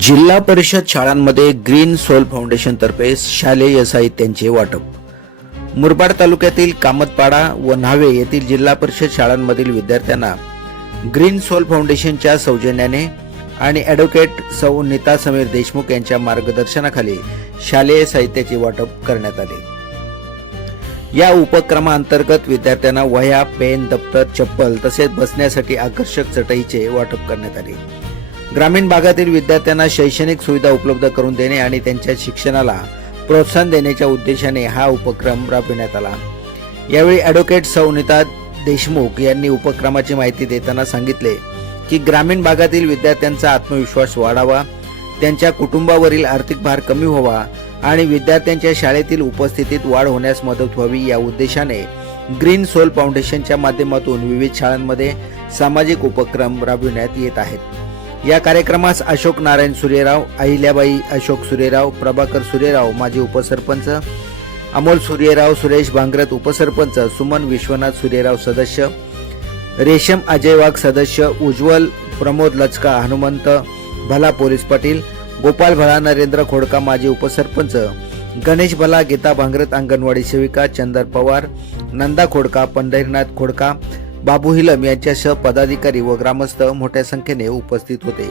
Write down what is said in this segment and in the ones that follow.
जिल्हा परिषद शाळांमध्ये ग्रीन सोल फाउंडेशन तर्फे शालेय साहित्यांचे वाटप. मुरबाड तालुक्यातील कामतपाडा व न्हावे येथील जिल्हा परिषद शाळांमधील विद्यार्थ्यांना ग्रीन सोल फाउंडेशनच्या सौजन्याने आणि ॲडव्होकेट सौ नीता समीर देशमुख यांच्या मार्गदर्शनाखाली शालेय साहित्याचे वाटप करण्यात आले. या उपक्रमाअंतर्गत विद्यार्थ्यांना वह्या, पेन, दप्तर, चप्पल तसेच बसण्यासाठी आकर्षक चटईचे वाटप करण्यात आले. ग्रामीण भागातील विद्यार्थ्यांना शैक्षणिक सुविधा उपलब्ध करून देणे आणि त्यांच्या शिक्षणाला प्रोत्साहन देण्याच्या उद्देशाने हा उपक्रम राबविण्यात आला. यावेळी ॲडव्होकेट सौ नीता देशमुख यांनी उपक्रमाची माहिती देताना सांगितले की ग्रामीण भागातील विद्यार्थ्यांचा आत्मविश्वास वाढावा, त्यांच्या कुटुंबावरील आर्थिक भार कमी व्हावा आणि विद्यार्थ्यांच्या शाळेतील उपस्थितीत वाढ होण्यास मदत व्हावी या उद्देशाने ग्रीन सोल फाउंडेशनच्या माध्यमातून विविध शाळांमध्ये सामाजिक उपक्रम राबविण्यात येत आहेत. या कार्यक्रमास अशोक नारायण सूर्यराव, अहिल्याबाई अशोक सूर्यराव, प्रभाकर सूर्यराव माजी उपसरपंच, अमोल सूर्यराव, सुरेश भांगरत उपसरपंच, सुमन विश्वनाथ सूर्यराव सदस्य, रेशम अजय वाघ सदस्य, उज्ज्वल प्रमोद लचका, हनुमंत भला पोलीस पाटील, गोपाल भला नरेंद्र खोडका माजी उपसरपंच, गणेश भला गीता भांगरत अंगणवाडी सेविका, चंदर पवार, नंदा खोडका, पंढरीनाथ खोडका, बाबू हिलम यांच्यासह पदाधिकारी व ग्रामस्थ मोठ्या संख्येने उपस्थित होते.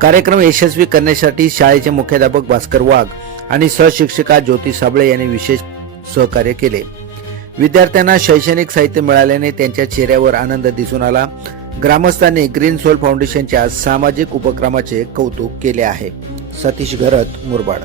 कार्यक्रम यशस्वी करण्यासाठी शाळेचे मुख्याध्यापक भास्कर वाघ आणि सहशिक्षिका ज्योती साबळे यांनी विशेष सहकार्य केले. विद्यार्थ्यांना शैक्षणिक साहित्य मिळाल्याने त्यांच्या चेहऱ्यावर आनंद दिसून आला. ग्रामस्थांनी ग्रीन सोल फाउंडेशनच्या सामाजिक उपक्रमाचे कौतुक केले आहे. सतीश घरत, मुरबाड.